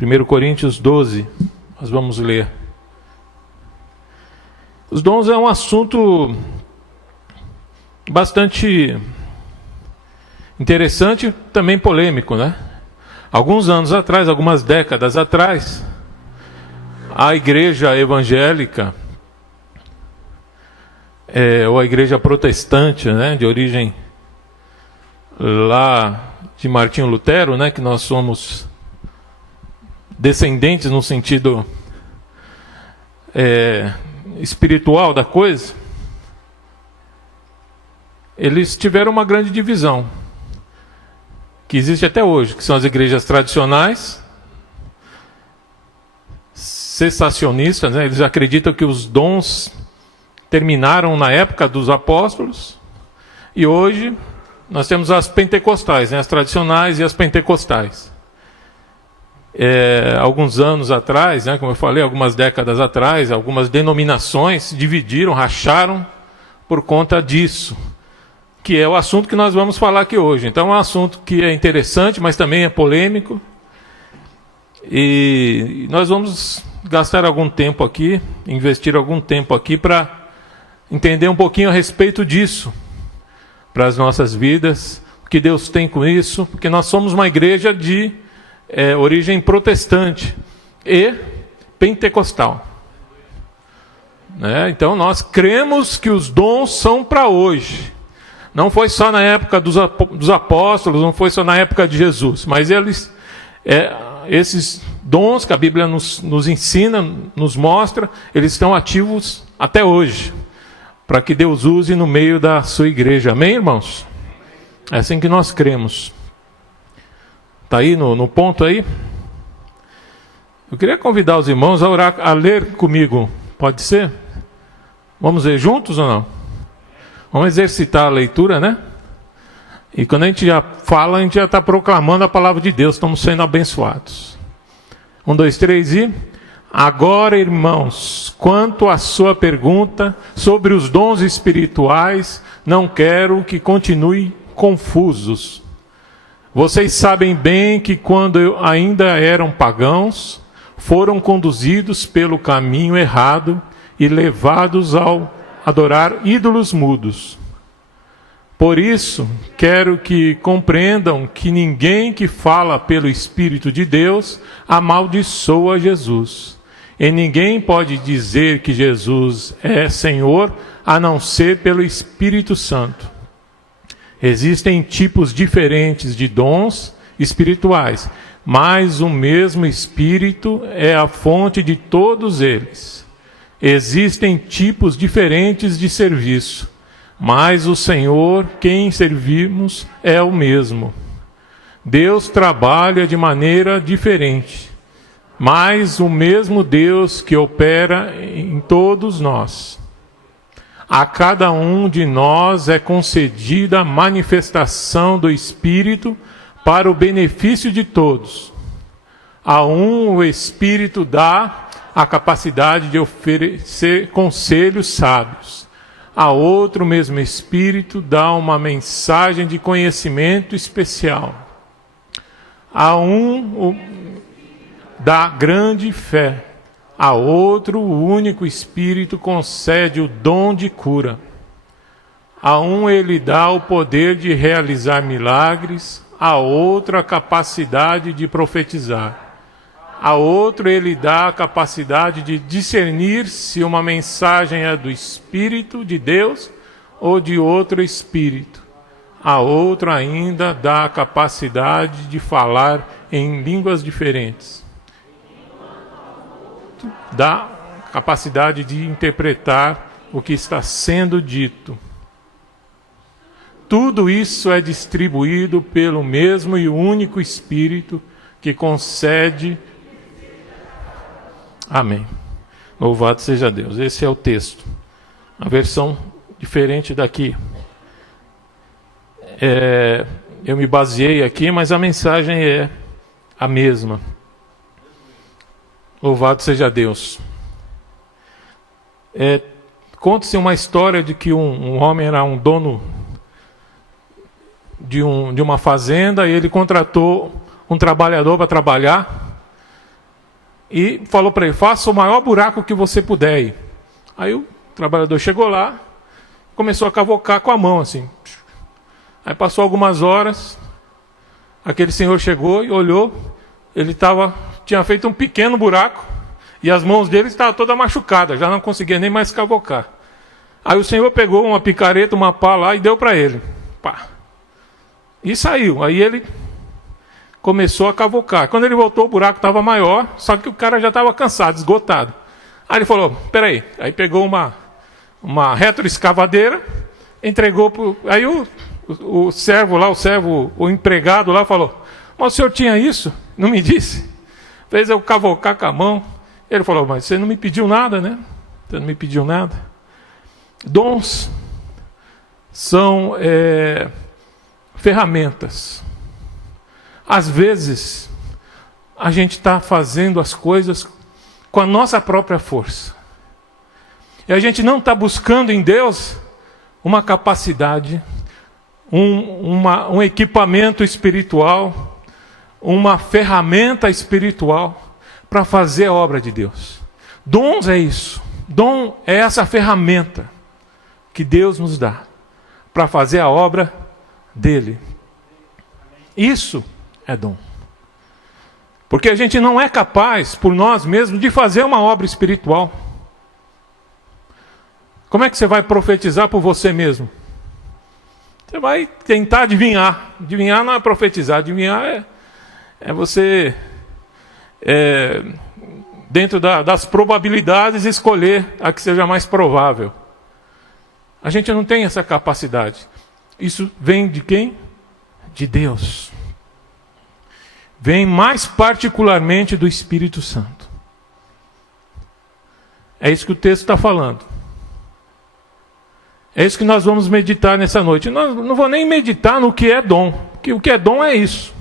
1 Coríntios 12, nós vamos ler. Os dons é um assunto bastante interessante, também polêmico, né? Alguns anos atrás, algumas décadas atrás, a igreja evangélica, ou a igreja protestante, né, de origem lá de Martinho Lutero, né, que nós somos descendentes no sentido espiritual da coisa, eles tiveram uma grande divisão, que existe até hoje, que são as igrejas tradicionais, cessacionistas, né? Eles acreditam que os dons terminaram na época dos apóstolos, e hoje nós temos as pentecostais, né? As tradicionais e as pentecostais. Alguns anos atrás, né, como eu falei, algumas décadas atrás, algumas denominações se dividiram, racharam por conta disso, que é o assunto que nós vamos falar aqui hoje. Então é um assunto que é interessante, mas também é polêmico, e nós vamos gastar algum tempo aqui, investir algum tempo aqui para entender um pouquinho a respeito disso, para as nossas vidas, o que Deus tem com isso, porque nós somos uma igreja de origem protestante e pentecostal. Então nós cremos que os dons são para hoje. Não foi só na época dos apóstolos, não foi só na época de Jesus, mas esses dons que a Bíblia nos ensina, nos mostra, eles estão ativos até hoje, para que Deus use no meio da sua igreja. Amém, irmãos? É assim que nós cremos. Está aí no ponto aí? Eu queria convidar os irmãos a orar, a ler comigo. Pode ser? Vamos ler juntos ou não? Vamos exercitar a leitura, né? E quando a gente já fala, a gente já está proclamando a palavra de Deus, estamos sendo abençoados. 1, 2, 3 e... Agora, irmãos, quanto à sua pergunta sobre os dons espirituais, não quero que continue confusos. Vocês sabem bem que quando ainda eram pagãos, foram conduzidos pelo caminho errado e levados ao adorar ídolos mudos. Por isso, quero que compreendam que ninguém que fala pelo Espírito de Deus amaldiçoa Jesus. E ninguém pode dizer que Jesus é Senhor a não ser pelo Espírito Santo. Existem tipos diferentes de dons espirituais, mas o mesmo Espírito é a fonte de todos eles. Existem tipos diferentes de serviço, mas o Senhor, quem servimos, é o mesmo. Deus trabalha de maneira diferente, mas o mesmo Deus que opera em todos nós. A cada um de nós é concedida a manifestação do Espírito para o benefício de todos. A um o Espírito dá a capacidade de oferecer conselhos sábios. A outro o mesmo Espírito dá uma mensagem de conhecimento especial. A um dá grande fé. A outro, o único Espírito concede o dom de cura. A um ele dá o poder de realizar milagres, a outro a capacidade de profetizar. A outro ele dá a capacidade de discernir se uma mensagem é do Espírito de Deus ou de outro Espírito. A outro ainda dá a capacidade de falar em línguas diferentes. Dá capacidade de interpretar o que está sendo dito. Tudo isso é distribuído pelo mesmo e único Espírito que concede. Amém. Louvado seja Deus. Esse é o texto. A versão diferente daqui. Eu me baseei aqui, mas a mensagem é a mesma. Louvado seja Deus. Conta-se uma história de que um homem era um dono de uma fazenda e ele contratou um trabalhador para trabalhar e falou para ele: faça o maior buraco que você puder ir. Aí o trabalhador chegou lá, começou a cavocar com a mão assim. Aí passou algumas horas, aquele senhor chegou e olhou, ele tinha feito um pequeno buraco, e as mãos dele estavam todas machucadas, já não conseguia nem mais cavocar. Aí o senhor pegou uma picareta, uma pá lá e deu para ele. Pá. E saiu. Aí ele começou a cavocar. Quando ele voltou, o buraco estava maior, só que o cara já estava cansado, esgotado. Aí ele falou: peraí. Aí pegou uma retroescavadeira, entregou para... Aí o servo lá, o empregado lá falou: mas o senhor tinha isso? Não me disse? Fez eu cavocar com a mão. Ele falou: mas você não me pediu nada, né? Você não me pediu nada. Dons são ferramentas. Às vezes, a gente está fazendo as coisas com a nossa própria força. E a gente não está buscando em Deus uma capacidade, um equipamento espiritual, uma ferramenta espiritual para fazer a obra de Deus. Dons é isso. Dom é essa ferramenta que Deus nos dá para fazer a obra dele. Isso é dom. Porque a gente não é capaz, por nós mesmos, de fazer uma obra espiritual. Como é que você vai profetizar por você mesmo? Você vai tentar adivinhar. Adivinhar não é profetizar. Adivinhar é você, dentro das probabilidades, escolher a que seja mais provável. A gente não tem essa capacidade. Isso vem de quem? De Deus. Vem mais particularmente do Espírito Santo. É isso que o texto está falando. É isso que nós vamos meditar nessa noite. Eu não vou nem meditar no que é dom, porque o que é dom é isso.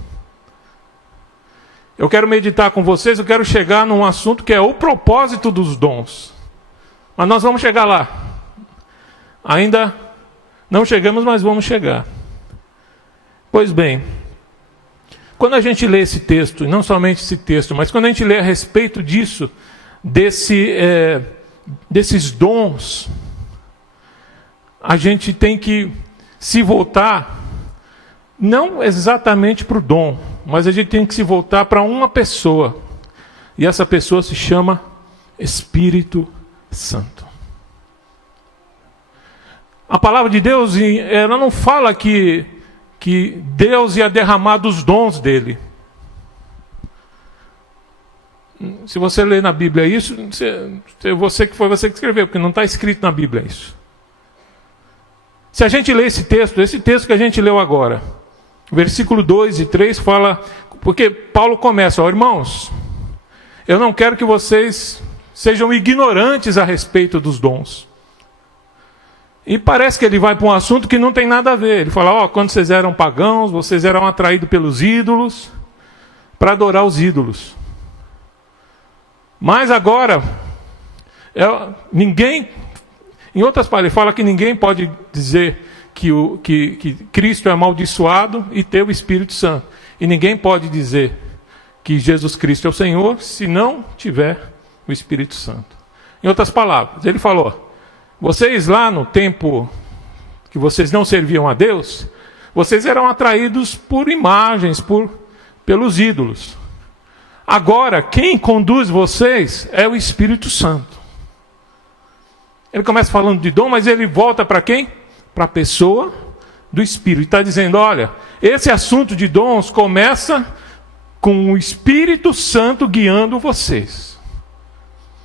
Eu quero meditar com vocês, eu quero chegar num assunto que é o propósito dos dons. Mas nós vamos chegar lá. Ainda não chegamos, mas vamos chegar. Pois bem, quando a gente lê esse texto, e não somente esse texto, mas quando a gente lê a respeito disso, desses dons, a gente tem que se voltar, não exatamente para o dom, mas a gente tem que se voltar para uma pessoa. E essa pessoa se chama Espírito Santo. A palavra de Deus, ela não fala que Deus ia derramar dos dons dele. Se você ler na Bíblia isso, foi você que escreveu, porque não está escrito na Bíblia isso. Se a gente ler esse texto que a gente leu agora, versículo 2 e 3 fala, porque Paulo começa: irmãos, eu não quero que vocês sejam ignorantes a respeito dos dons. E parece que ele vai para um assunto que não tem nada a ver. Ele fala: quando vocês eram pagãos, vocês eram atraídos pelos ídolos, para adorar os ídolos. Mas agora, ninguém, em outras palavras, ele fala que ninguém pode dizer que Cristo é amaldiçoado e ter o Espírito Santo. E ninguém pode dizer que Jesus Cristo é o Senhor se não tiver o Espírito Santo. Em outras palavras, ele falou: vocês lá no tempo que vocês não serviam a Deus, vocês eram atraídos por imagens, pelos ídolos. Agora, quem conduz vocês é o Espírito Santo. Ele começa falando de dom, mas ele volta para quem? Para a pessoa do Espírito. Está dizendo: olha, esse assunto de dons começa com o Espírito Santo guiando vocês.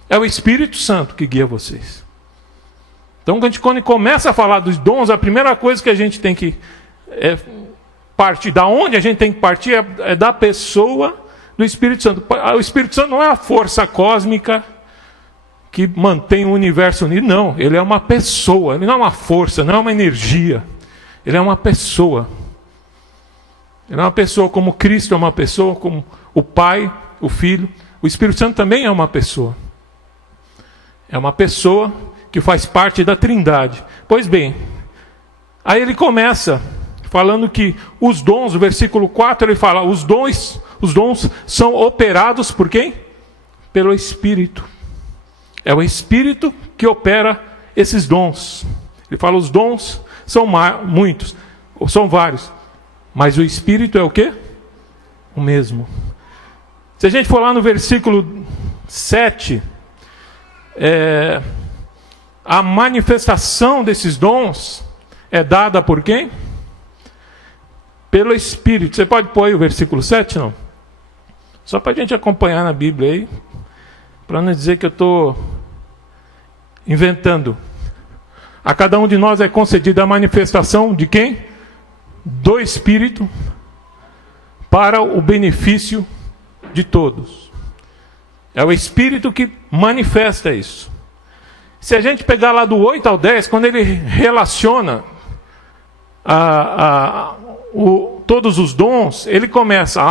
É o Espírito Santo que guia vocês. Então, quando começa a falar dos dons, a primeira coisa que a gente tem que partir, da onde a gente tem que partir é da pessoa do Espírito Santo. O Espírito Santo não é a força cósmica que mantém o universo unido, não. Ele é uma pessoa, ele não é uma força, não é uma energia. Ele é uma pessoa. Ele é uma pessoa como Cristo é uma pessoa, como o Pai, o Filho. O Espírito Santo também é uma pessoa. É uma pessoa que faz parte da Trindade. Pois bem, aí ele começa falando que os dons, no versículo 4 ele fala: os dons são operados por quem? pelo Espírito. É o Espírito que opera esses dons. Ele fala, os dons são muitos, ou são vários, mas o Espírito é o quê? O mesmo. Se a gente for lá no versículo 7, a manifestação desses dons é dada por quem? Pelo Espírito. Você pode pôr aí o versículo 7, não? Só para a gente acompanhar na Bíblia aí, para não dizer que eu estou inventando. A cada um de nós é concedida a manifestação de quem? Do Espírito, para o benefício de todos. É o Espírito que manifesta isso. Se a gente pegar lá do 8 ao 10, quando ele relaciona todos os dons, ele começa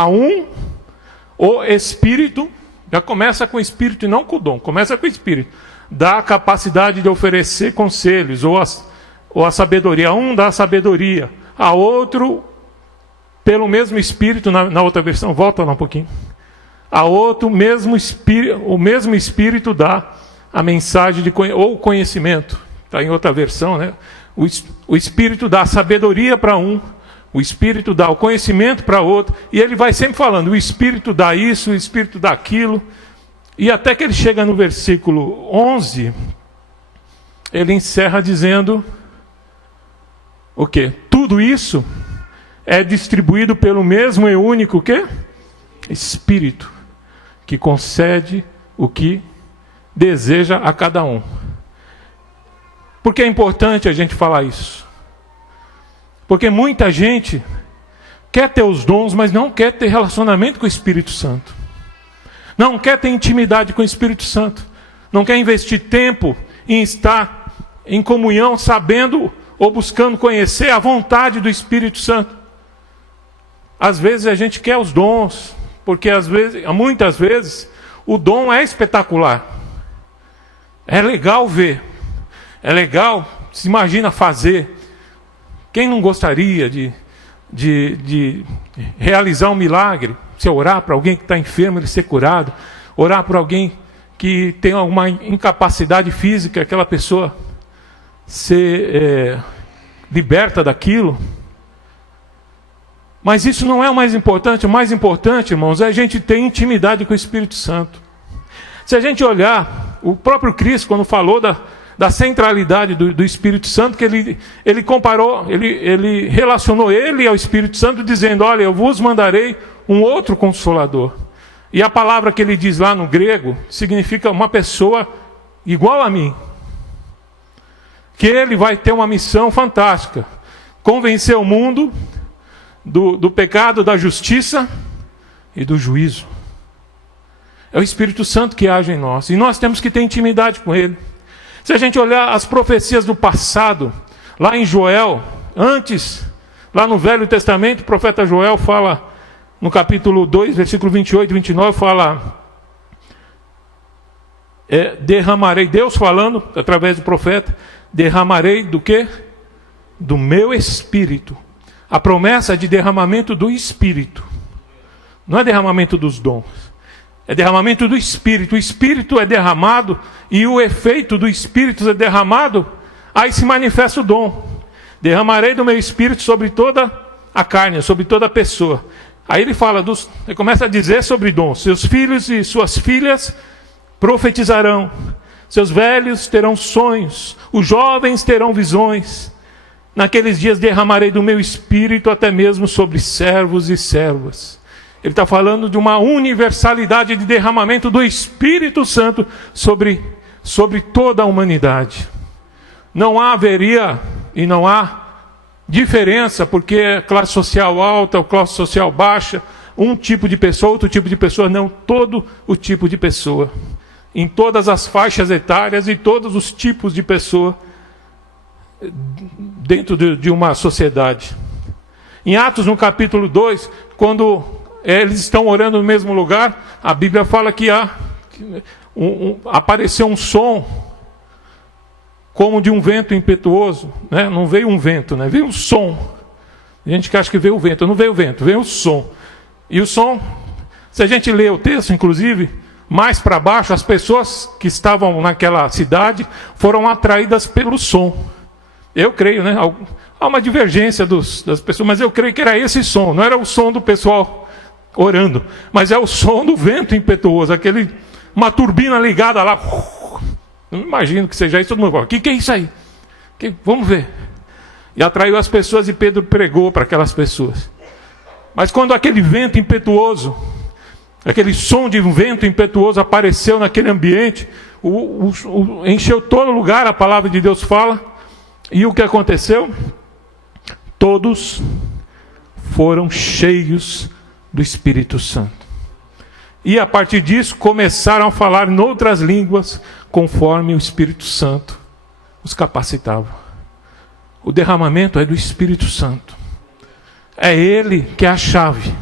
o Espírito, já começa com o Espírito e não com o dom, começa com o Espírito. Dá a capacidade de oferecer conselhos, ou a sabedoria. Dá a sabedoria, a outro, pelo mesmo Espírito, na outra versão, volta lá um pouquinho. A outro, o mesmo Espírito dá a mensagem ou conhecimento. Está em outra versão, né? O Espírito dá a sabedoria para um, o Espírito dá o conhecimento para outro, e ele vai sempre falando, o Espírito dá isso, o Espírito dá aquilo. E até que ele chega no versículo 11, ele encerra dizendo o quê? Tudo isso é distribuído pelo mesmo e único quê? Espírito, que concede o que deseja a cada um. Por que é importante a gente falar isso? Porque muita gente quer ter os dons, mas não quer ter relacionamento com o Espírito Santo. Não quer ter intimidade com o Espírito Santo. Não quer investir tempo em estar em comunhão, sabendo ou buscando conhecer a vontade do Espírito Santo. Às vezes a gente quer os dons, porque muitas vezes o dom é espetacular. É legal ver. É legal, se imagina fazer. Quem não gostaria de realizar um milagre? Você orar para alguém que está enfermo, ele ser curado. Orar para alguém que tem alguma incapacidade física, aquela pessoa ser liberta daquilo. Mas isso não é o mais importante. O mais importante, irmãos, é a gente ter intimidade com o Espírito Santo. Se a gente olhar, o próprio Cristo, quando falou da centralidade do Espírito Santo, que ele comparou, ele relacionou ele ao Espírito Santo, dizendo, olha, eu vos mandarei um outro Consolador. E a palavra que ele diz lá no grego, significa uma pessoa igual a mim. Que ele vai ter uma missão fantástica. Convencer o mundo do pecado, da justiça e do juízo. É o Espírito Santo que age em nós. E nós temos que ter intimidade com ele. Se a gente olhar as profecias do passado, lá em Joel, antes, lá no Velho Testamento, o profeta Joel fala, no capítulo 2, versículo 28 e 29, fala, derramarei, Deus falando, através do profeta, derramarei do quê? Do meu Espírito. A promessa de derramamento do Espírito. Não é derramamento dos dons. É derramamento do Espírito. O Espírito é derramado e o efeito do Espírito é derramado, aí se manifesta o dom. Derramarei do meu Espírito sobre toda a carne, sobre toda a pessoa. Aí ele fala, ele começa a dizer sobre dons. Seus filhos e suas filhas profetizarão. Seus velhos terão sonhos. Os jovens terão visões. Naqueles dias derramarei do meu Espírito até mesmo sobre servos e servas. Ele está falando de uma universalidade de derramamento do Espírito Santo sobre toda a humanidade. Não haveria e não há diferença, porque é classe social alta ou classe social baixa, um tipo de pessoa, outro tipo de pessoa, não, todo o tipo de pessoa. Em todas as faixas etárias e todos os tipos de pessoa dentro de uma sociedade. Em Atos, no capítulo 2, quando eles estão orando no mesmo lugar, a Bíblia fala que apareceu um som como de um vento impetuoso, né? Não veio um vento, né? Veio um som. A gente que acha que veio o vento, não veio o vento, veio o som. E o som, se a gente lê o texto, inclusive, mais para baixo, as pessoas que estavam naquela cidade foram atraídas pelo som. Eu creio, né? Há uma divergência das pessoas, mas eu creio que era esse som. Não era o som do pessoal orando, mas é o som do vento impetuoso, uma turbina ligada lá. Eu não imagino que seja isso. Todo mundo fala, o que é isso aí? Vamos ver. E atraiu as pessoas e Pedro pregou para aquelas pessoas. Mas quando aquele vento impetuoso, aquele som de um vento impetuoso apareceu naquele ambiente, encheu todo lugar, a palavra de Deus fala. E o que aconteceu? Todos foram cheios do Espírito Santo. E a partir disso começaram a falar em outras línguas, conforme o Espírito Santo os capacitava. O derramamento é do Espírito Santo. É Ele que é a chave.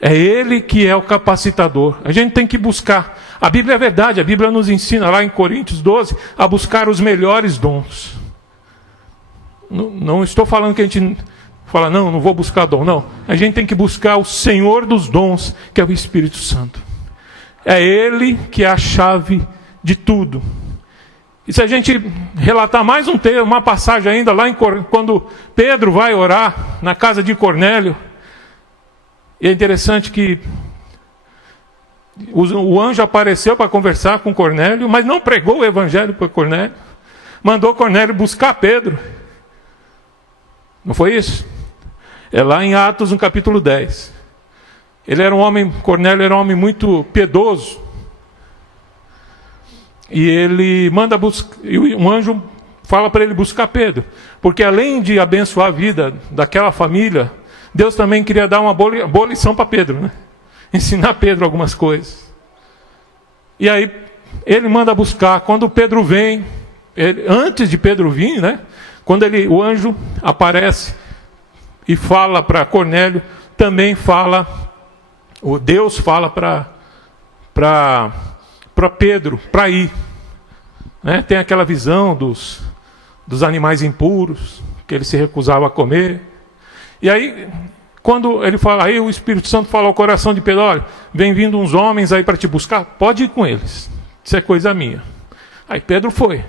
É Ele que é o capacitador. A gente tem que buscar. A Bíblia é verdade, a Bíblia nos ensina lá em Coríntios 12 a buscar os melhores dons. Não estou falando que a gente fala, não vou buscar dom, não. A gente tem que buscar o Senhor dos dons, que é o Espírito Santo. É Ele que é a chave de tudo. E se a gente relatar mais uma passagem ainda, lá quando Pedro vai orar na casa de Cornélio, e é interessante que o anjo apareceu para conversar com Cornélio, mas não pregou o evangelho para Cornélio, mandou Cornélio buscar Pedro. Não foi isso? É lá em Atos, no capítulo 10. Cornélio era um homem muito piedoso. E ele manda buscar, e um anjo fala para ele buscar Pedro. Porque além de abençoar a vida daquela família, Deus também queria dar uma boa lição para Pedro, né? Ensinar Pedro algumas coisas. E aí ele manda buscar. Quando Pedro vem, antes de Pedro vir, né? Quando o anjo aparece e fala para Cornélio, também Deus fala para Pedro, para ir. Né? Tem aquela visão dos animais impuros, que ele se recusava a comer. E aí, quando ele fala, aí o Espírito Santo fala ao coração de Pedro, olha, vem vindo uns homens aí para te buscar, pode ir com eles, isso é coisa minha. Aí Pedro foi.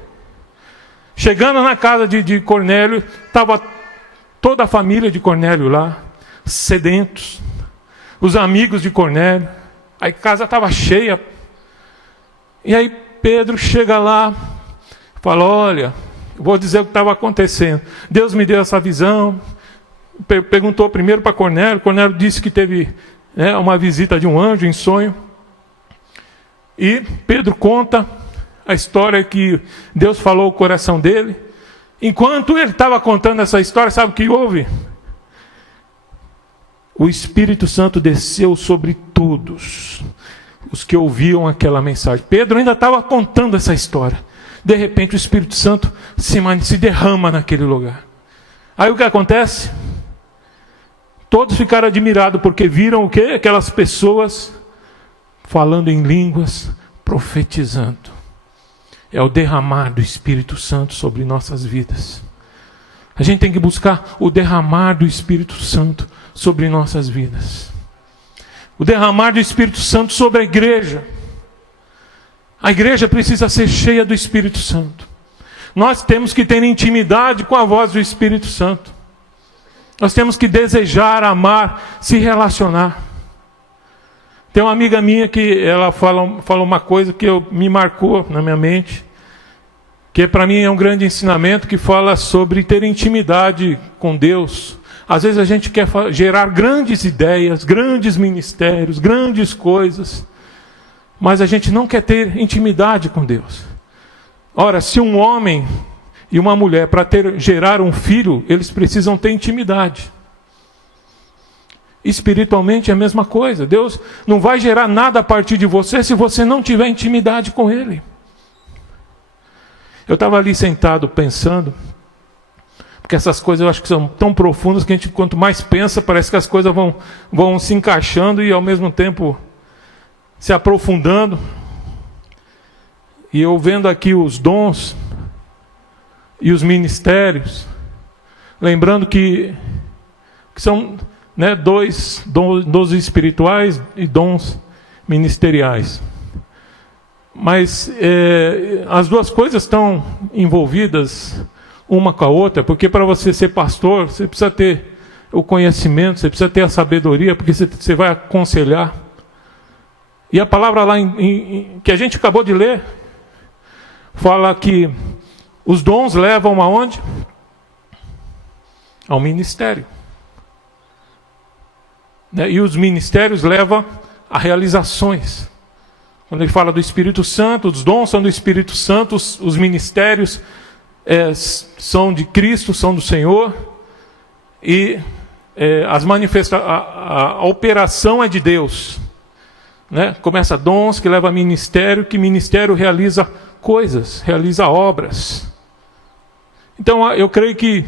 Chegando na casa de Cornélio, estava toda a família de Cornélio lá, sedentos, os amigos de Cornélio, a casa estava cheia. E aí Pedro chega lá, fala, olha, vou dizer o que estava acontecendo. Deus me deu essa visão. Perguntou primeiro para Cornélio. Cornélio disse que teve uma visita de um anjo em sonho. E Pedro conta a história que Deus falou ao coração dele. Enquanto ele estava contando essa história, sabe o que houve? O Espírito Santo desceu sobre todos os que ouviam aquela mensagem. Pedro ainda estava contando essa história. De repente o Espírito Santo se derrama naquele lugar. Aí o que acontece? Todos ficaram admirados porque viram o quê? Aquelas pessoas falando em línguas, profetizando. É o derramar do Espírito Santo sobre nossas vidas. A gente tem que buscar o derramar do Espírito Santo sobre nossas vidas. O derramar do Espírito Santo sobre a igreja. A igreja precisa ser cheia do Espírito Santo. Nós temos que ter intimidade com a voz do Espírito Santo. Nós temos que desejar, amar, se relacionar. Tem uma amiga minha que ela falou uma coisa que me marcou na minha mente, que para mim é um grande ensinamento, que fala sobre ter intimidade com Deus. Às vezes a gente quer gerar grandes ideias, grandes ministérios, grandes coisas, mas a gente não quer ter intimidade com Deus. Ora, se um homem e uma mulher, para gerar um filho, eles precisam ter intimidade. Espiritualmente é a mesma coisa. Deus não vai gerar nada a partir de você se você não tiver intimidade com Ele. Eu estava ali sentado pensando, porque essas coisas eu acho que são tão profundas que a gente, quanto mais pensa, parece que as coisas vão se encaixando e ao mesmo tempo se aprofundando. E eu vendo aqui os dons e os ministérios, lembrando que são dons espirituais e dons ministeriais. Mas as duas coisas estão envolvidas uma com a outra, porque para você ser pastor, você precisa ter o conhecimento, você precisa ter a sabedoria, porque você vai aconselhar. E a palavra lá que a gente acabou de ler, fala que os dons levam aonde? Ao ministério. E os ministérios levam a realizações. Quando ele fala do Espírito Santo, os dons são do Espírito Santo, os ministérios são de Cristo, são do Senhor, e a operação é de Deus. Começa dons que leva a ministério, que ministério realiza coisas, realiza obras. Então eu creio que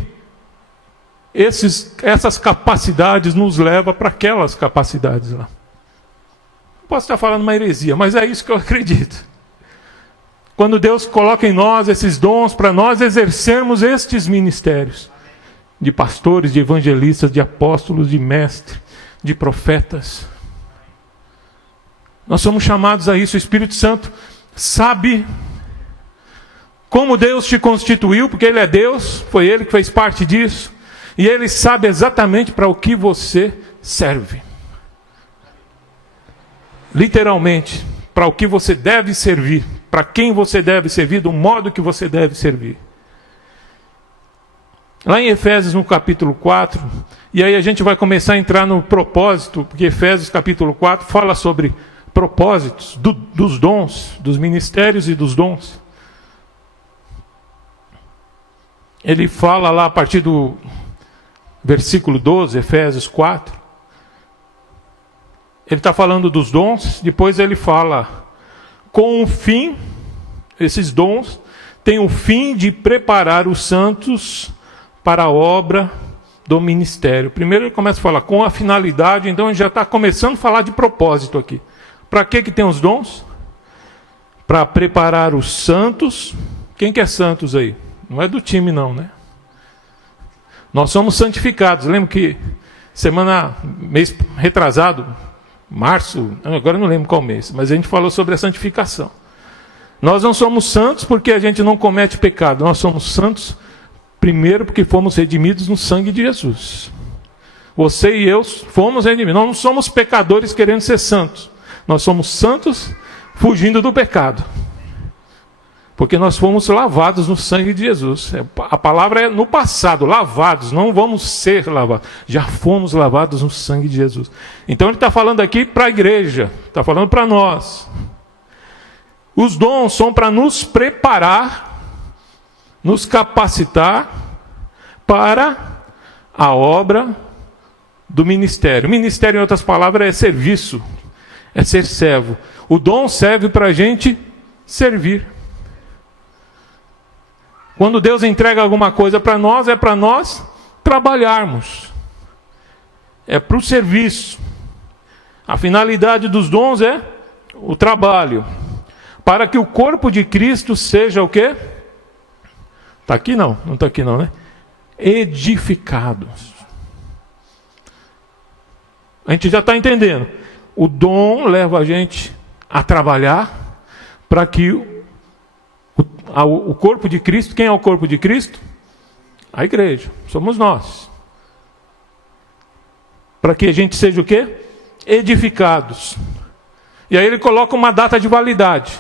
essas capacidades nos levam para aquelas capacidades lá. Posso estar falando uma heresia, mas é isso que eu acredito. Quando Deus coloca em nós esses dons para nós exercermos estes ministérios de pastores, de evangelistas, de apóstolos, de mestres, de profetas. Nós somos chamados a isso. O Espírito Santo sabe como Deus te constituiu, porque Ele é Deus, foi Ele que fez parte disso, e Ele sabe exatamente para o que você serve. Literalmente, para o que você deve servir, para quem você deve servir, do modo que você deve servir. Lá em Efésios, no capítulo 4, e aí a gente vai começar a entrar no propósito, porque Efésios capítulo 4 fala sobre propósitos dos dons, dos ministérios e dos dons. Ele fala lá a partir do versículo 12, Efésios 4, ele está falando dos dons, depois ele fala, com o fim, esses dons têm o fim de preparar os santos para a obra do ministério. Primeiro ele começa a falar com a finalidade, então ele já está começando a falar de propósito aqui. Para que tem os dons? Para preparar os santos. Quem que é santos aí? Não é do time não, né? Nós somos santificados. Lembra que mês retrasado, março, agora eu não lembro qual mês, mas a gente falou sobre a santificação. Nós não somos santos porque a gente não comete pecado. Nós somos santos primeiro porque fomos redimidos no sangue de Jesus. Você e eu fomos redimidos. Nós não somos pecadores querendo ser santos. Nós somos santos fugindo do pecado. Porque nós fomos lavados no sangue de Jesus. A palavra é no passado, lavados, não vamos ser lavados. Já fomos lavados no sangue de Jesus. Então ele está falando aqui para a igreja, está falando para nós. Os dons são para nos preparar, nos capacitar para a obra do ministério. Ministério, em outras palavras, é serviço, é ser servo. O dom serve para a gente servir. Quando Deus entrega alguma coisa para nós, é para nós trabalharmos. É para o serviço. A finalidade dos dons é o trabalho. Para que o corpo de Cristo seja o quê? Está aqui não? Não está aqui não, né? Edificado. A gente já está entendendo. O dom leva a gente a trabalhar para que o corpo de Cristo, quem é o corpo de Cristo? A igreja, somos nós. Para que a gente seja o quê? Edificados. E aí ele coloca uma data de validade.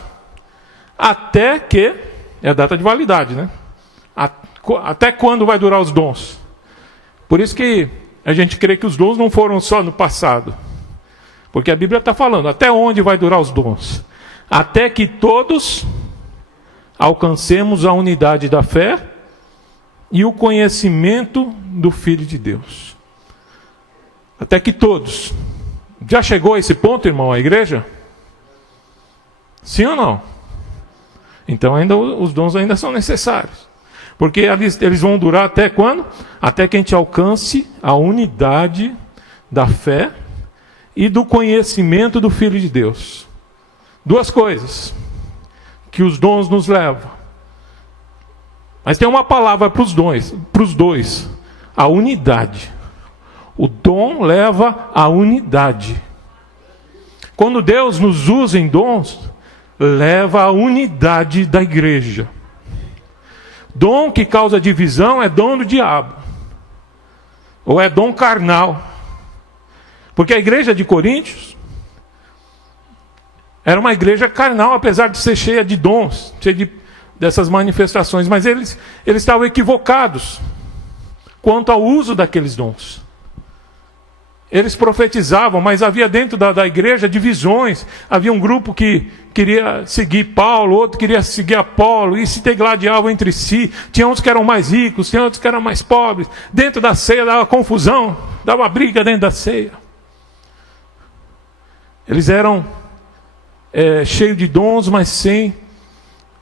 Até que, é a data de validade, né? Até quando vai durar os dons? Por isso que a gente crê que os dons não foram só no passado. Porque a Bíblia está falando, até onde vai durar os dons? Até que todos alcancemos a unidade da fé e o conhecimento do Filho de Deus. Até que todos. Já chegou a esse ponto, irmão, a igreja? Sim ou não? Então ainda os dons ainda são necessários. Porque eles vão durar até quando? Até que a gente alcance a unidade da fé e do conhecimento do Filho de Deus. Duas coisas que os dons nos levam. Mas tem uma palavra para os dois. A unidade. O dom leva à unidade. Quando Deus nos usa em dons, leva à unidade da igreja. Dom que causa divisão é dom do diabo, ou é dom carnal. Porque a igreja de Coríntios era uma igreja carnal, apesar de ser cheia de dons, cheia dessas manifestações. Mas eles estavam equivocados quanto ao uso daqueles dons. Eles profetizavam, mas havia dentro da igreja divisões. Havia um grupo que queria seguir Paulo, outro queria seguir Apolo, e se degladiavam entre si. Tinha uns que eram mais ricos, tinha outros que eram mais pobres. Dentro da ceia dava confusão, dava briga dentro da ceia. Eles eram cheios de dons, mas sem...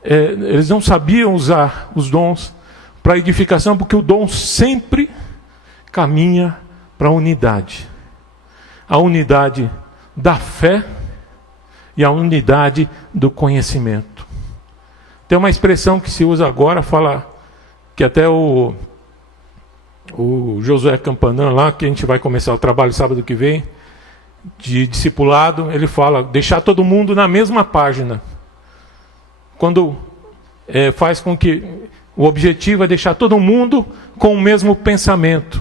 eles não sabiam usar os dons para edificação, porque o dom sempre caminha para a unidade. A unidade da fé e a unidade do conhecimento. Tem uma expressão que se usa agora, fala que até o Josué Campanã lá, que a gente vai começar o trabalho sábado que vem, de discipulado, ele fala, deixar todo mundo na mesma página. Quando faz com que o objetivo é deixar todo mundo com o mesmo pensamento,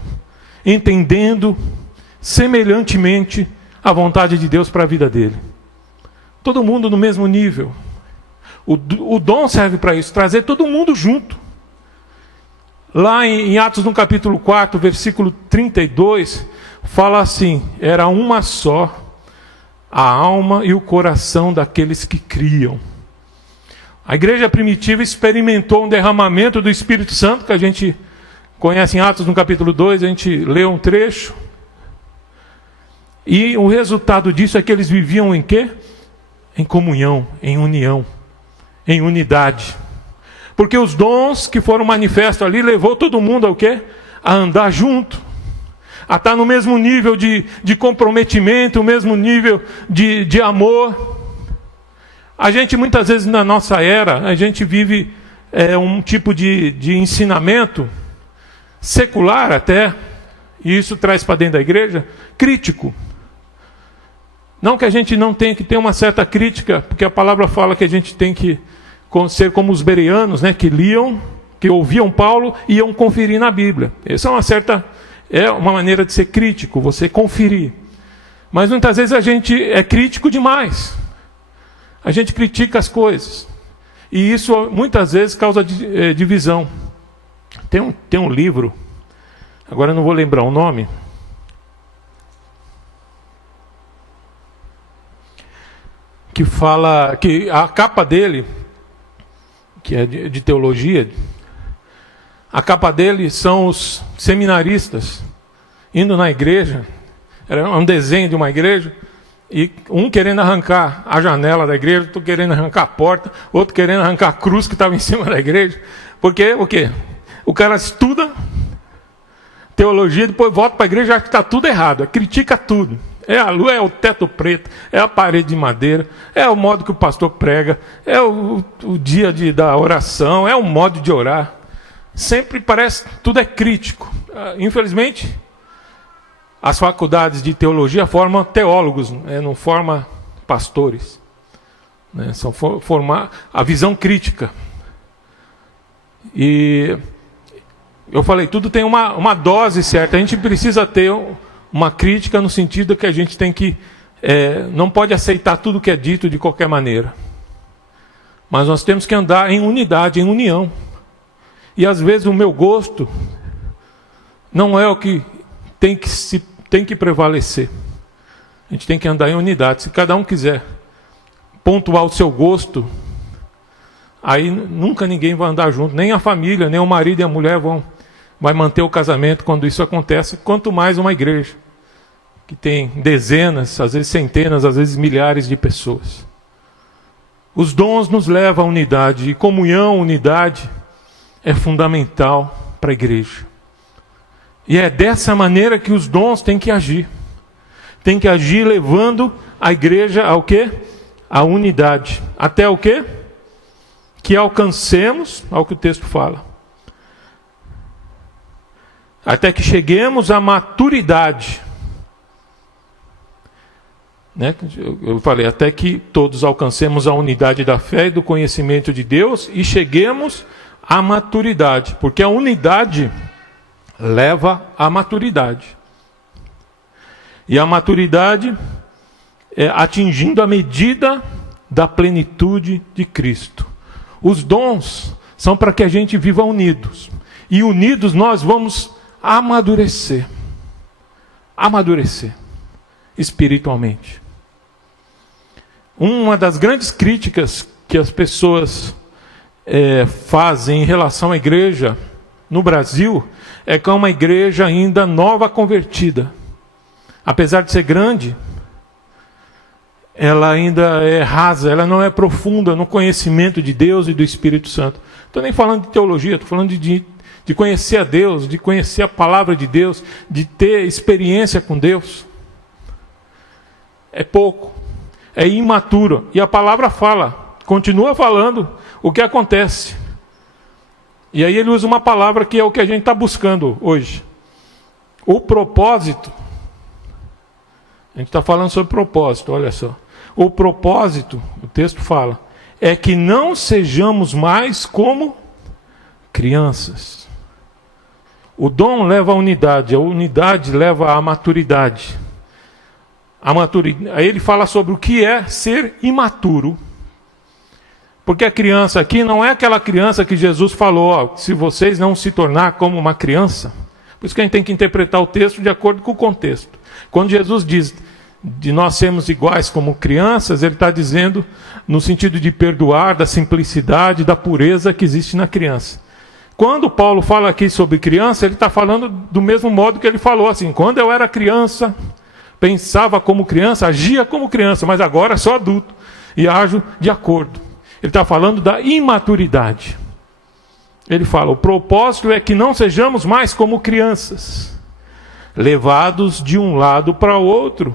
entendendo semelhantemente a vontade de Deus para a vida dele. Todo mundo no mesmo nível. O dom serve para isso, trazer todo mundo junto. Lá em Atos no capítulo 4, versículo 32, fala assim, era uma só a alma e o coração daqueles que criam. A igreja primitiva experimentou um derramamento do Espírito Santo, que a gente conhece em Atos no capítulo 2, a gente lê um trecho. E o resultado disso é que eles viviam em quê? Em comunhão, em união, em unidade. Porque os dons que foram manifestos ali levou todo mundo ao quê? A andar junto. A estar no mesmo nível de comprometimento, o mesmo nível de amor. A gente muitas vezes na nossa era, a gente vive um tipo de ensinamento secular até, e isso traz para dentro da igreja, crítico. Não que a gente não tenha que ter uma certa crítica, porque a palavra fala que a gente tem que ser como os bereanos, né, que liam, que ouviam Paulo e iam conferir na Bíblia. Essa é uma maneira de ser crítico, você conferir. Mas muitas vezes a gente é crítico demais. A gente critica as coisas. E isso muitas vezes causa divisão. Tem um livro, agora eu não vou lembrar o nome, que fala que a capa dele, que é de teologia, a capa dele são os seminaristas indo na igreja, era um desenho de uma igreja, e um querendo arrancar a janela da igreja, outro querendo arrancar a porta, outro querendo arrancar a cruz que estava em cima da igreja. Porque o quê? O cara estuda teologia, depois volta para a igreja e acha que está tudo errado, critica tudo. É a lua, é o teto preto, é a parede de madeira, é o modo que o pastor prega, é o dia da oração, é o modo de orar. Sempre parece, tudo é crítico. Infelizmente, as faculdades de teologia formam teólogos, não formam pastores. São formar a visão crítica. E eu falei, tudo tem uma dose certa. A gente precisa ter uma crítica no sentido que a gente tem que... não pode aceitar tudo que é dito de qualquer maneira. Mas nós temos que andar em unidade, em união. E às vezes o meu gosto não é o que tem que prevalecer. A gente tem que andar em unidade. Se cada um quiser pontuar o seu gosto, aí nunca ninguém vai andar junto. Nem a família, nem o marido e a mulher vai manter o casamento quando isso acontece. Quanto mais uma igreja, que tem dezenas, às vezes centenas, às vezes milhares de pessoas. Os dons nos levam à unidade. E comunhão, unidade, é fundamental para a igreja. E é dessa maneira que os dons têm que agir. Tem que agir levando a igreja ao quê? A unidade. Até o quê? Que alcancemos, ao que o texto fala. Até que cheguemos à maturidade. né? Eu falei, até que todos alcancemos a unidade da fé e do conhecimento de Deus e cheguemos à maturidade, porque a unidade leva à maturidade. E a maturidade é atingindo a medida da plenitude de Cristo. Os dons são para que a gente viva unidos. E unidos nós vamos amadurecer. Amadurecer espiritualmente. Uma das grandes críticas que as pessoas fazem em relação à igreja no Brasil é que é uma igreja ainda nova convertida. Apesar de ser grande, ela ainda é rasa, ela não é profunda no conhecimento de Deus e do Espírito Santo. Não estou nem falando de teologia, estou falando de conhecer a Deus, de conhecer a palavra de Deus, de ter experiência com Deus. É pouco, é imaturo. E a palavra fala, continua falando o que acontece. E aí ele usa uma palavra que é o que a gente está buscando hoje. O propósito. A gente está falando sobre propósito, olha só. O propósito, o texto fala, é que não sejamos mais como crianças. O dom leva à unidade, a unidade leva à maturidade. Aí ele fala sobre o que é ser imaturo. Porque a criança aqui não é aquela criança que Jesus falou, ó, se vocês não se tornar como uma criança. Por isso que a gente tem que interpretar o texto de acordo com o contexto. Quando Jesus diz de nós sermos iguais como crianças, ele está dizendo no sentido de perdoar, da simplicidade, da pureza que existe na criança. Quando Paulo fala aqui sobre criança, ele está falando do mesmo modo que ele falou assim, quando eu era criança, pensava como criança, agia como criança, mas agora sou adulto e ajo de acordo. Ele está falando da imaturidade. Ele fala, o propósito é que não sejamos mais como crianças, levados de um lado para o outro,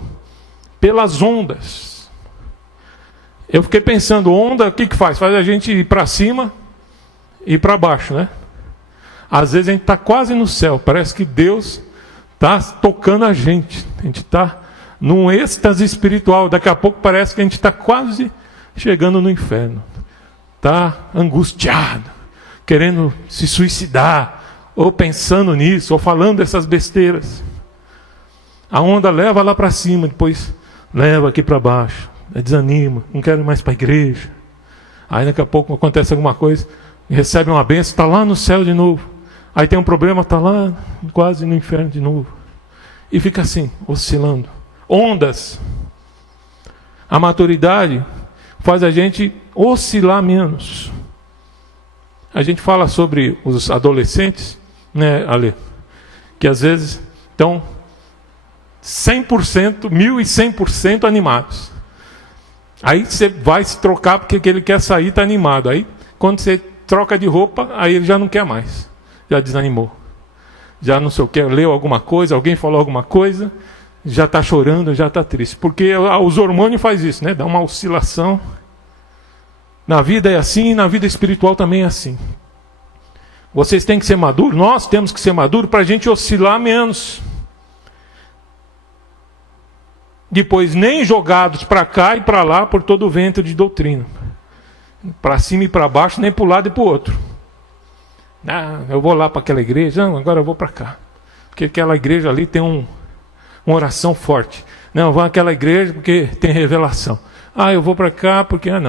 pelas ondas. Eu fiquei pensando, onda, o que faz? Faz a gente ir para cima e para baixo, né? Às vezes a gente está quase no céu, parece que Deus está tocando a gente está num êxtase espiritual, daqui a pouco parece que a gente está quase chegando no inferno. Está angustiado, querendo se suicidar, ou pensando nisso, ou falando essas besteiras. A onda leva lá para cima, depois leva aqui para baixo, desanima, não quero mais para a igreja. Aí daqui a pouco acontece alguma coisa, recebe uma bênção, está lá no céu de novo. Aí tem um problema, está lá quase no inferno de novo. E fica assim, oscilando. Ondas. A maturidade faz a gente oscilar menos. A gente fala sobre os adolescentes, né, Ale? Que às vezes estão 100%, 1100% animados. Aí você vai se trocar porque ele quer sair, está animado. Aí quando você troca de roupa, aí ele já não quer mais. Já desanimou. Já não sei o que, leu alguma coisa, alguém falou alguma coisa, já está chorando, já está triste. Porque os hormônios fazem isso, né? Dá uma oscilação. Na vida é assim, na vida espiritual também é assim. Vocês têm que ser maduros, nós temos que ser maduros para a gente oscilar menos. Depois, nem jogados para cá e para lá por todo o vento de doutrina. Para cima e para baixo, nem para um lado e para o outro. Ah, eu vou lá para aquela igreja, não, agora eu vou para cá. Porque aquela igreja ali tem uma oração forte. Não, eu vou àquela igreja porque tem revelação. Ah, eu vou para cá porque... Ah,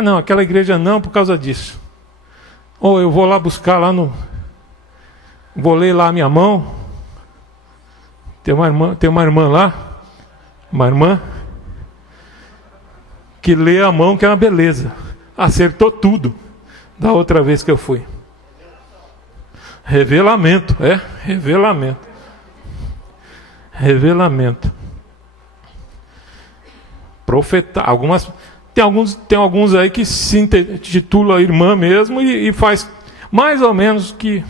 não, aquela igreja não por causa disso. Ou eu vou lá buscar lá no... Vou ler lá a minha mão. Tem uma irmã lá, uma irmã, que lê a mão que é uma beleza. Acertou tudo da outra vez que eu fui. Revelamento, revelamento. Revelamento. Profeta, tem alguns aí que se intitula irmã mesmo e faz mais ou menos o que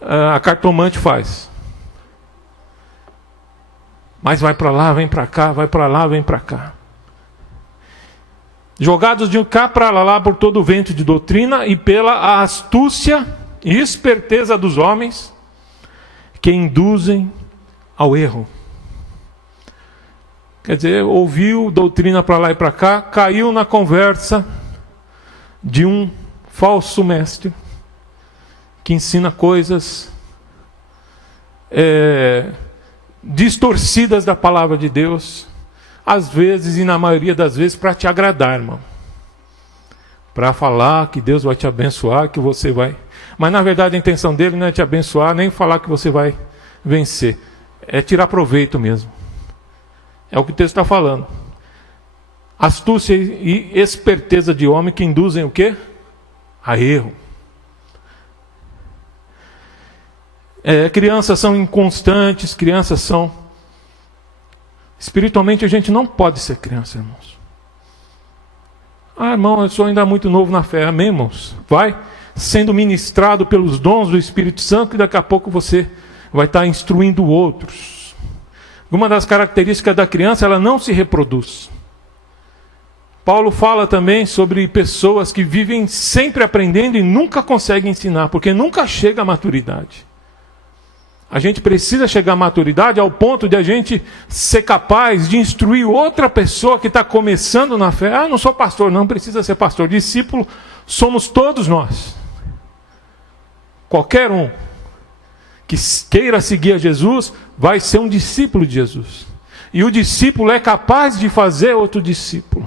a cartomante faz. Mas vai para lá, vem para cá, vai para lá, vem para cá. Jogados de cá para lá por todo o vento de doutrina e pela astúcia e esperteza dos homens que induzem ao erro. Quer dizer, ouviu doutrina para lá e para cá, caiu na conversa de um falso mestre que ensina coisas distorcidas da palavra de Deus, às vezes e na maioria das vezes para te agradar, irmão. Para falar que Deus vai te abençoar, que você vai... Mas na verdade a intenção dele não é te abençoar, nem falar que você vai vencer. É tirar proveito mesmo. É o que o texto está falando. Astúcia e esperteza de homem que induzem o quê? A erro. Crianças são inconstantes, crianças são... Espiritualmente a gente não pode ser criança, irmãos. Irmão, eu sou ainda muito novo na fé. Amém, irmãos? Vai sendo ministrado pelos dons do Espírito Santo e daqui a pouco você vai estar instruindo outros. Uma das características da criança, ela não se reproduz. Paulo fala também sobre pessoas que vivem sempre aprendendo e nunca conseguem ensinar, porque nunca chega à maturidade. A gente precisa chegar à maturidade ao ponto de a gente ser capaz de instruir outra pessoa que está começando na fé. Não sou pastor, não precisa ser pastor. Discípulo somos todos nós. Qualquer um que queira seguir a Jesus vai ser um discípulo de Jesus. E o discípulo é capaz de fazer outro discípulo.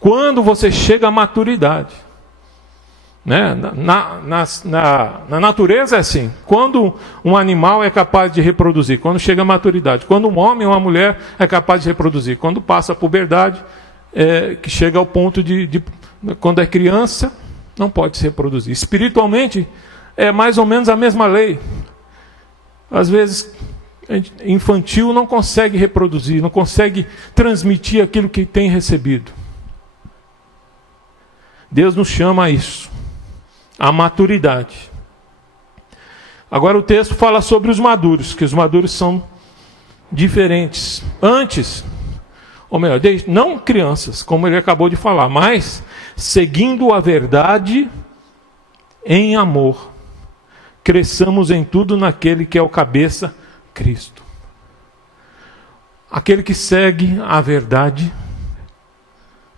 Quando você chega à maturidade. Né? Na natureza é assim. Quando um animal é capaz de reproduzir, quando chega à maturidade. Quando um homem ou uma mulher é capaz de reproduzir. Quando passa a puberdade, que chega ao ponto quando é criança, não pode se reproduzir. Espiritualmente, é mais ou menos a mesma lei. Às vezes, infantil não consegue reproduzir, não consegue transmitir aquilo que tem recebido. Deus nos chama a isso. A maturidade. Agora o texto fala sobre os maduros, que os maduros são diferentes. Antes, ou melhor, não crianças, como ele acabou de falar, mas seguindo a verdade em amor, cresçamos em tudo naquele que é o cabeça, Cristo. Aquele que segue a verdade,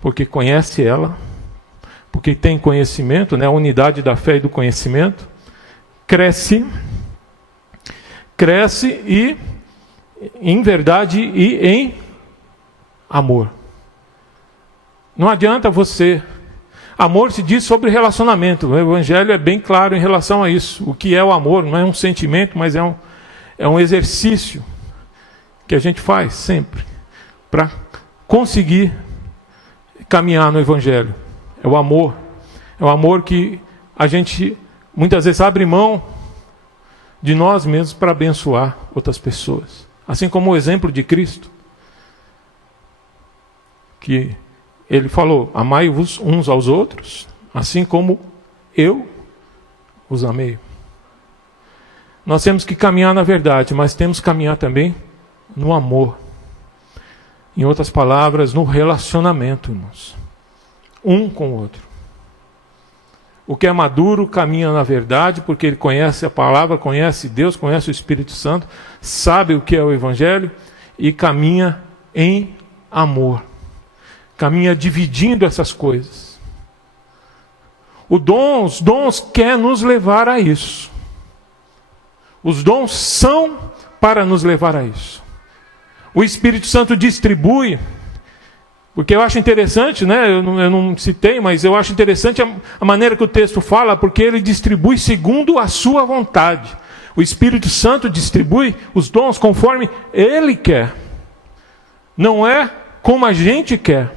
porque conhece ela, porque tem conhecimento, né, a unidade da fé e do conhecimento, cresce e em verdade e em amor. Não adianta você... Amor se diz sobre relacionamento. O Evangelho é bem claro em relação a isso. O que é o amor? Não é um sentimento, mas é um exercício que a gente faz sempre para conseguir caminhar no Evangelho. É o amor. É o amor que a gente muitas vezes abre mão de nós mesmos para abençoar outras pessoas. Assim como o exemplo de Cristo, que ele falou, amai-vos uns aos outros, assim como eu os amei. Nós temos que caminhar na verdade, mas temos que caminhar também no amor. Em outras palavras, no relacionamento, irmãos. Um com o outro. O que é maduro caminha na verdade, porque ele conhece a palavra, conhece Deus, conhece o Espírito Santo, sabe o que é o Evangelho e caminha em amor. Caminha dividindo essas coisas. Os dons querem nos levar a isso. Os dons são para nos levar a isso. O Espírito Santo distribui, porque eu acho interessante, né? Eu não citei, mas eu acho interessante a maneira que o texto fala, porque ele distribui segundo a sua vontade. O Espírito Santo distribui os dons conforme ele quer. Não é como a gente quer.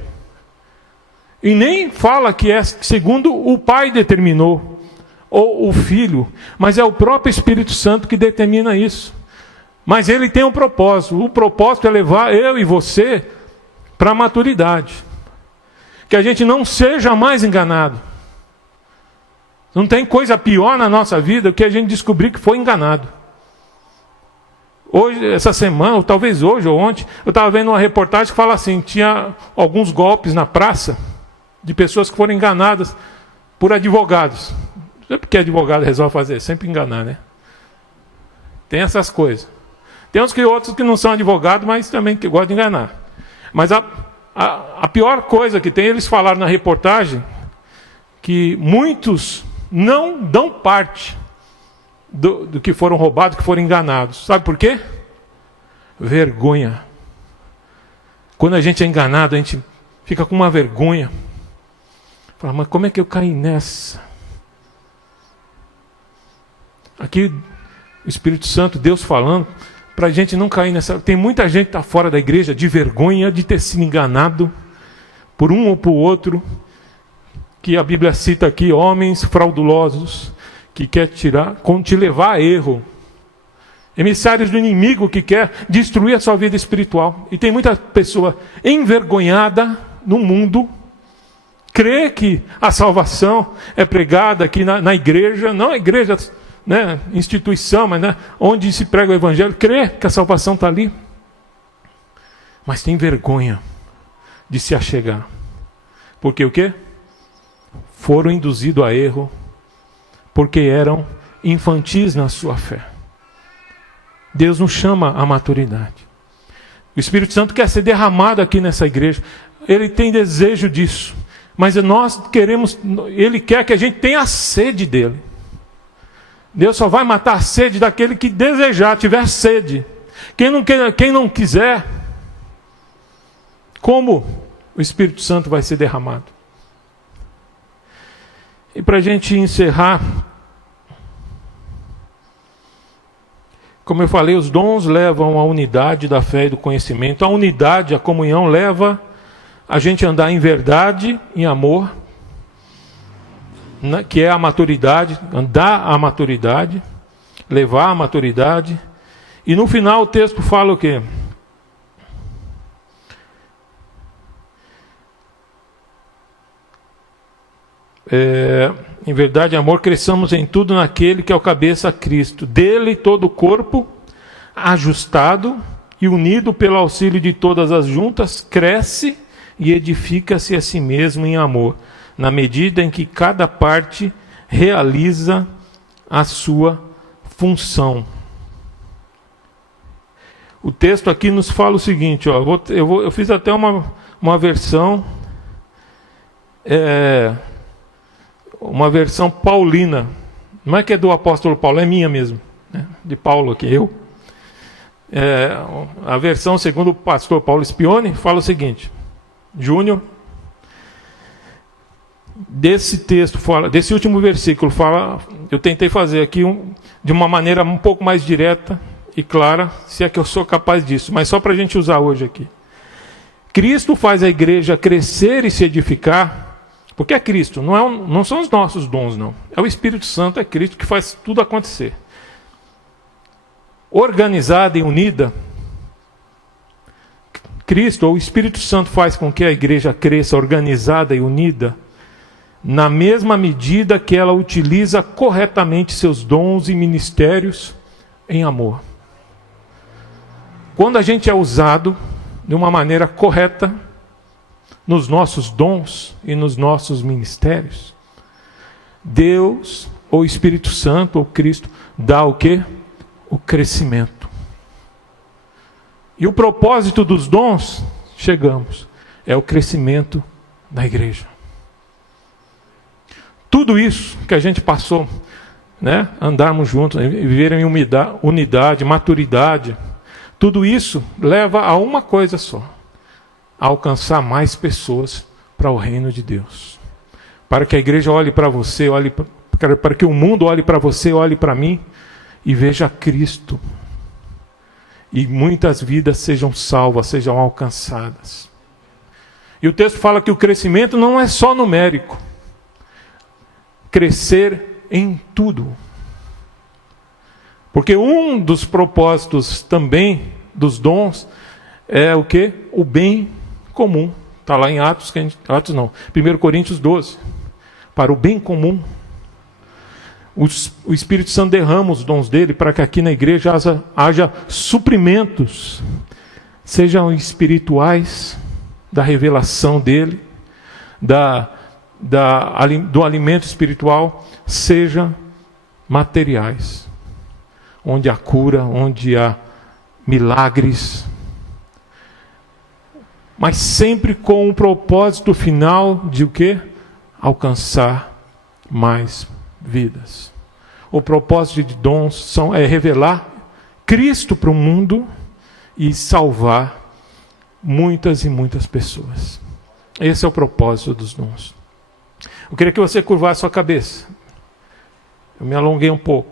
E nem fala que é segundo o Pai determinou, ou o Filho, mas é o próprio Espírito Santo que determina isso. Mas ele tem um propósito. O propósito é levar eu e você para a maturidade. Que a gente não seja mais enganado. Não tem coisa pior na nossa vida do que a gente descobrir que foi enganado. Hoje, essa semana, ou talvez hoje ou ontem, eu estava vendo uma reportagem que fala assim, tinha alguns golpes na praça, de pessoas que foram enganadas por advogados. Não sei porque advogado resolve fazer, sempre enganar, né? Tem essas coisas. Tem outros que não são advogados, mas também que gostam de enganar. Mas a pior coisa que tem, eles falaram na reportagem, que muitos não dão parte do que foram roubados, que foram enganados. Sabe por quê? Vergonha. Quando a gente é enganado, a gente fica com uma vergonha. Fala, mas como é que eu caí nessa? Aqui, o Espírito Santo, Deus falando, para a gente não cair nessa. Tem muita gente que está fora da igreja de vergonha de ter sido enganado por um ou por outro, que a Bíblia cita aqui, homens fraudulosos, que quer te levar a erro. Emissários do inimigo que quer destruir a sua vida espiritual. E tem muita pessoa envergonhada no mundo, crê que a salvação é pregada aqui na igreja, não a igreja, né, instituição, mas né, onde se prega o evangelho, crê que a salvação está ali. Mas tem vergonha de se achegar. Porque o quê? Foram induzidos a erro, porque eram infantis na sua fé. Deus nos chama à maturidade. O Espírito Santo quer ser derramado aqui nessa igreja. Ele tem desejo disso. Mas nós queremos, Ele quer que a gente tenha a sede dEle. Deus só vai matar a sede daquele que desejar, tiver sede. Quem não quiser, como o Espírito Santo vai ser derramado? E para a gente encerrar, como eu falei, os dons levam à unidade da fé e do conhecimento. A unidade, a comunhão leva a gente a andar em verdade, em amor, que é a maturidade, andar à maturidade, levar à maturidade. E no final o texto fala o quê? Em verdade e amor, cresçamos em tudo naquele que é o cabeça, Cristo. Dele todo o corpo, ajustado e unido pelo auxílio de todas as juntas, cresce e edifica-se a si mesmo em amor, na medida em que cada parte realiza a sua função. O texto aqui nos fala o seguinte, ó, eu fiz até uma versão, uma versão paulina. Não é que é do apóstolo Paulo, é minha mesmo, né? De Paulo aqui, eu. A versão segundo o pastor Paulo Spione fala o seguinte: Júnior, desse texto, desse último versículo, eu tentei fazer aqui de uma maneira um pouco mais direta e clara, se é que eu sou capaz disso, mas só para a gente usar hoje aqui. Cristo faz a igreja crescer e se edificar, porque é Cristo, não são os nossos dons, não. É o Espírito Santo, é Cristo que faz tudo acontecer. Organizada e unida, Cristo, ou o Espírito Santo, faz com que a igreja cresça organizada e unida, na mesma medida que ela utiliza corretamente seus dons e ministérios em amor. Quando a gente é usado de uma maneira correta nos nossos dons e nos nossos ministérios, Deus, ou Espírito Santo, ou Cristo, dá o quê? O crescimento. E o propósito dos dons, chegamos, é o crescimento da igreja. Tudo isso que a gente passou, né? Andarmos juntos, viver em unidade, maturidade, tudo isso leva a uma coisa só: a alcançar mais pessoas para o reino de Deus. Para que a igreja olhe para você, para que o mundo olhe para você, olhe para mim e veja Cristo. E muitas vidas sejam salvas, sejam alcançadas. E o texto fala que o crescimento não é só numérico. Crescer em tudo. Porque um dos propósitos também dos dons é o quê? O bem comum. Está lá em Atos, 1 Coríntios 12. Para o bem comum. O Espírito Santo derrama os dons dele para que aqui na igreja haja suprimentos, sejam espirituais, da revelação dele, do alimento espiritual, seja materiais, onde há cura, onde há milagres, mas sempre com um propósito final de o quê? Alcançar mais vidas. O propósito de dons é revelar Cristo para o mundo e salvar muitas e muitas pessoas. Esse é o propósito dos dons. Eu queria que você curvasse sua cabeça. Eu me alonguei um pouco.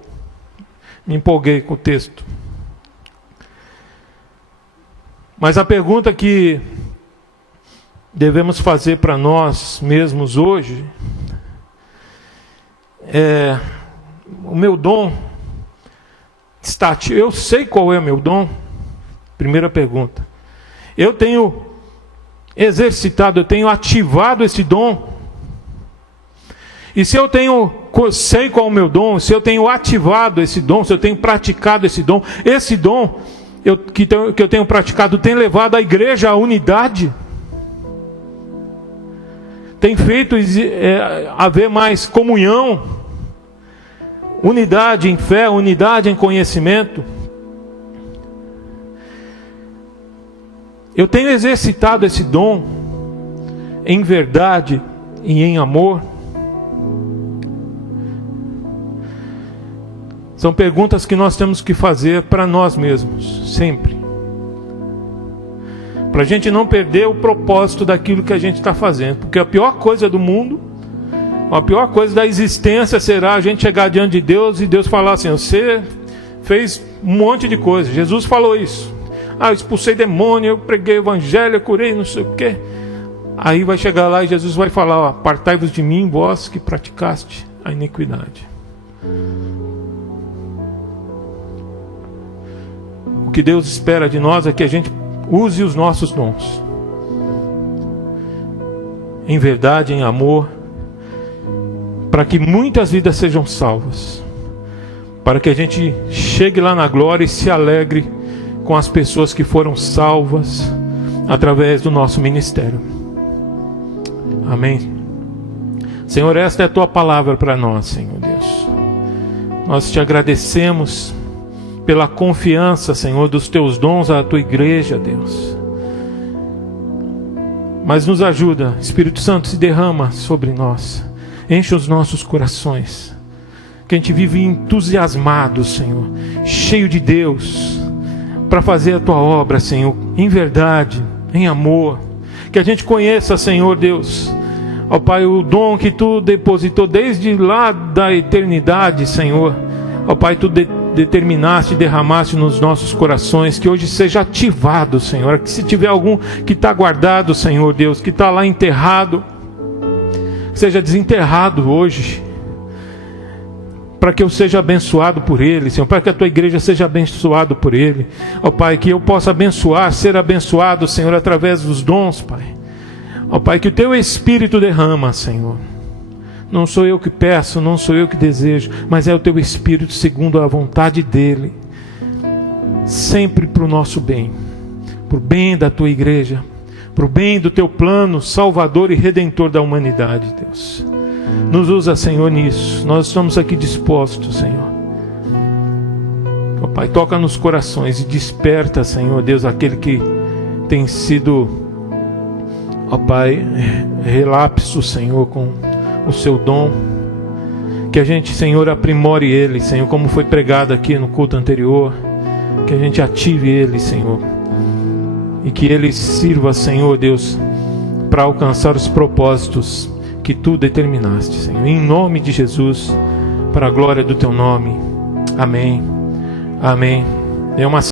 Me empolguei com o texto. Mas a pergunta que devemos fazer para nós mesmos hoje é: o meu dom está ativo? Eu sei qual é o meu dom? Primeira pergunta. Eu tenho exercitado, eu tenho ativado esse dom? E se eu sei qual é o meu dom, se eu tenho ativado esse dom, se eu tenho praticado esse dom que eu tenho praticado tem levado a igreja à unidade? Tem feito haver mais comunhão, unidade em fé, unidade em conhecimento? Eu tenho exercitado esse dom em verdade e em amor? São perguntas que nós temos que fazer para nós mesmos, sempre. Para a gente não perder o propósito daquilo que a gente está fazendo. Porque a pior coisa do mundo, a pior coisa da existência será a gente chegar diante de Deus e Deus falar assim: você fez um monte de coisa. Jesus falou isso. Eu expulsei demônio, eu preguei o evangelho, eu curei não sei o quê. Aí vai chegar lá e Jesus vai falar: apartai-vos de mim, vós que praticaste a iniquidade. O que Deus espera de nós é que a gente use os nossos dons em verdade, em amor, para que muitas vidas sejam salvas, para que a gente chegue lá na glória e se alegre com as pessoas que foram salvas através do nosso ministério. Amém. Senhor, esta é a Tua palavra para nós, Senhor Deus. Nós te agradecemos pela confiança, Senhor, dos Teus dons à Tua igreja, Deus. Mas nos ajuda, Espírito Santo, se derrama sobre nós. Enche os nossos corações. Que a gente vive entusiasmado, Senhor, cheio de Deus, para fazer a Tua obra, Senhor, em verdade, em amor. Que a gente conheça, Senhor Deus, ó Pai, o dom que Tu depositou desde lá da eternidade, Senhor. Ó Pai, Tu determinaste e derramaste nos nossos corações, que hoje seja ativado, Senhor. Que se tiver algum que está guardado, Senhor Deus, que está lá enterrado, seja desenterrado hoje, para que eu seja abençoado por Ele, Senhor, para que a Tua igreja seja abençoada por Ele, ó Pai, que eu possa abençoar, ser abençoado, Senhor, através dos dons, Pai, ó Pai, que o Teu Espírito derrama, Senhor. Não sou eu que peço, não sou eu que desejo, mas é o Teu Espírito segundo a vontade dEle, sempre para o nosso bem, para o bem da Tua igreja, para o bem do Teu plano salvador e redentor da humanidade, Deus. Nos usa, Senhor, nisso. Nós estamos aqui dispostos, Senhor. Ó Pai, toca nos corações e desperta, Senhor Deus, aquele que tem sido, ó Pai, relapso, Senhor, com o Seu dom. Que a gente, Senhor, aprimore ele, Senhor, como foi pregado aqui no culto anterior. Que a gente ative ele, Senhor, e que ele sirva, Senhor Deus, para alcançar os propósitos que Tu determinaste, Senhor. Em nome de Jesus, para a glória do Teu nome. Amém. Amém. É uma